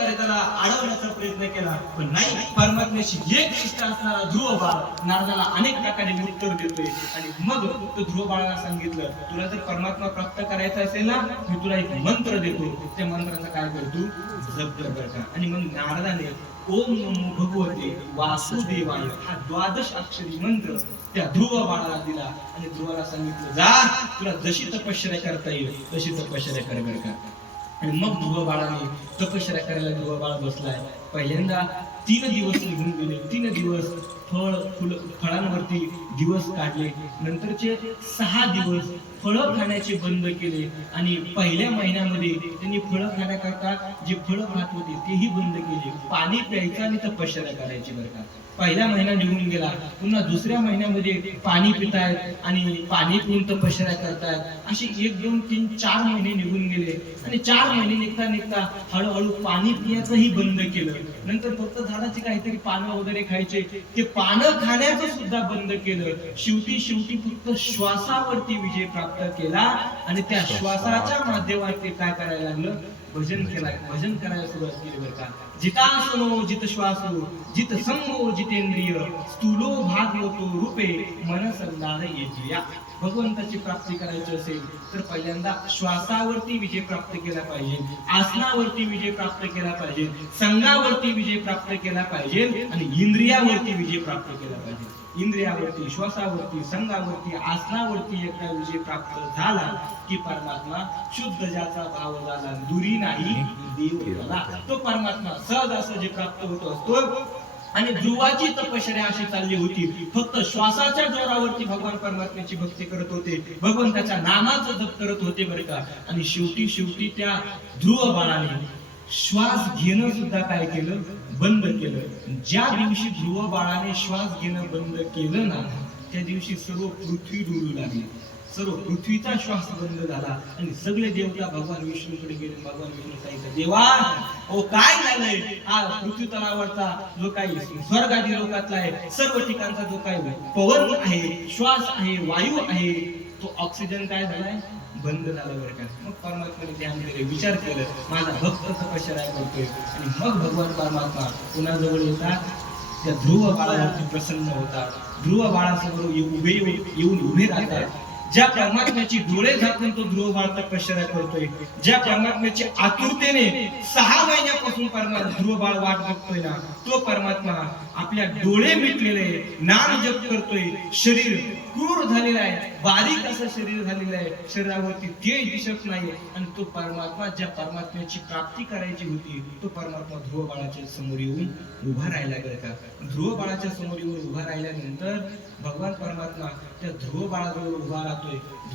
प्रकारे त्याला अडवण्याचा प्रयत्न केला. पण नाही परमात्म्याशी एक शिष्ट असणारा ध्रुव बाळ नारदाला अनेक प्रकारे उत्तर देतोय. आणि मग तो ध्रुव बाळाला सांगितलं तुला जर परमात्मा प्राप्त करायचा असेल ना मी तुला एक मंत्र देतो. त्या मंत्राचा काय कर तू जप आणि मग नारदाने ओम नमो भगवते वासुदेवाय. हा द्वादश अक्षरी मंत्र त्या ध्रुव बाळाला दिला. आणि ध्रुवाला सांगितलं जा तुला जशी तपश्चर्या करता येईल तशी तपश्चर्या कर बरं का? आणि मग ध्रुव बाळाने तपश्चर्या करायला ध्रुव बाळ बसलाय. पहिल्यांदा तीन दिवस निघून गेले. तीन दिवस फळ फुल फळांवरती दिवस काढले. नंतरचे सहा दिवस फळं खाण्याचे बंद केले. आणि पहिल्या महिन्यामध्ये त्यांनी फळं खाण्याकरता जे फळं खात होते तेही बंद केले. पाणी प्यायचं आणि तपश्चर्या करायची बरं का. पहिला महिना निघून गेला. पुन्हा दुसऱ्या महिन्यामध्ये पाणी पितायत आणि पाणी पिऊन तपश्चर्या करतायत असे एक दोन तीन चार महिने निघून गेले. आणि चार महिने निघता निघता हळूहळू पाणी पिण्याचंही बंद केलं. नंतर फक्त झाडाची काहीतरी पानं वगैरे खायचे. ते पानं खाण्याचं सुद्धा बंद केलं. शेवटी शेवटी फक्त श्वासावरती विजय प्राप्त केला आणि त्या श्वासाच्या माध्यमात ते काय करायला लागलं? भजन केला. भजन करायला सुरुवात केली बरं का. जितासनो जित श्वासो जित संगो जितेंद्रिय स्थूलो भाग होतो रूपे मन संदान येतिया भगवंताची प्राप्ती करायची असेल तर पहिल्यांदा श्वासावरती विजय प्राप्त केला पाहिजे. आसनावरती विजय प्राप्त केला पाहिजे. संघावरती विजय प्राप्त केला पाहिजे आणि इंद्रियावरती विजय प्राप्त केला पाहिजे. इंद्रियावरती श्वासावरती संघावरती आसनावरती एकदा विजय प्राप्त झाला की परमात्मा शुद्ध ज्याचा भाव झाला दुरी नाही देव झाला. तो परमात्मा सहज असं जे प्राप्त होत असतो आणि ध्रुवाची तपश्चर्या अशी चालली होती. फक्त श्वासाच्या जोरावरती भगवान परमात्म्याची भक्ती करत होते. भगवंताच्या नामाचं जप करत होते बरं का. आणि शेवटी शेवटी त्या ध्रुव बाळाने श्वास घेणं सुद्धा काय केलं? बंद केलं. ज्या दिवशी ध्रुव बाळाने श्वास घेणं बंद केलं ना त्या दिवशी सर्व पृथ्वी डोलू लागली. सर्व पृथ्वीचा श्वास बंद झाला आणि सगळे देवता भगवान विष्णूकडे गेले. भगवान विष्णू सांगितलं देवा ओ काय झालंय? हा पृथ्वी तलावरचा जो काही स्वर्ग लोकातला आहे सर्व ठिकाणचा जो काही पवन आहे श्वास आहे वायू आहे तो ऑक्सिजन काय झालाय? बंद झालं बरं का. मग परमात्माने ध्यान केलं विचार केलं. माझा भक्त तपश्चर्या करतोय आणि मग भगवान परमात्मा कुणाजवळ येतात? त्या ध्रुव बाळावरती प्रसन्न होतात. ध्रुव बाळासमोर उभे येऊन उभे राहतात. ज्या परमात्म्याची डोळे झाकून तो ध्रुव बाळ तपश्चर्या करतोय ज्या परमात्म्याची आतुरतेने सहा महिन्यापासून परमात्मा ध्रुव बाळ वाट बघतोय ना तो परमात्मा आपल्या डोळे मिटलेले नाम जप करतोय शरीर क्रूर झालेलं आहे बारीक असं शरीर झालेलं आहे शरीरावरती तेज दिसत नाही आणि तो परमात्मा ज्या परमात्म्याची प्राप्ती करायची होती तो परमात्मा ध्रुव बाळाच्या समोर येऊन उभा राहिला गेला ध्रुव बाळाच्या समोर येऊन उभा राहिल्यानंतर भगवान परमात्मा त्या ध्रुव बाळाजवळ उभा राहतो. ध्रुव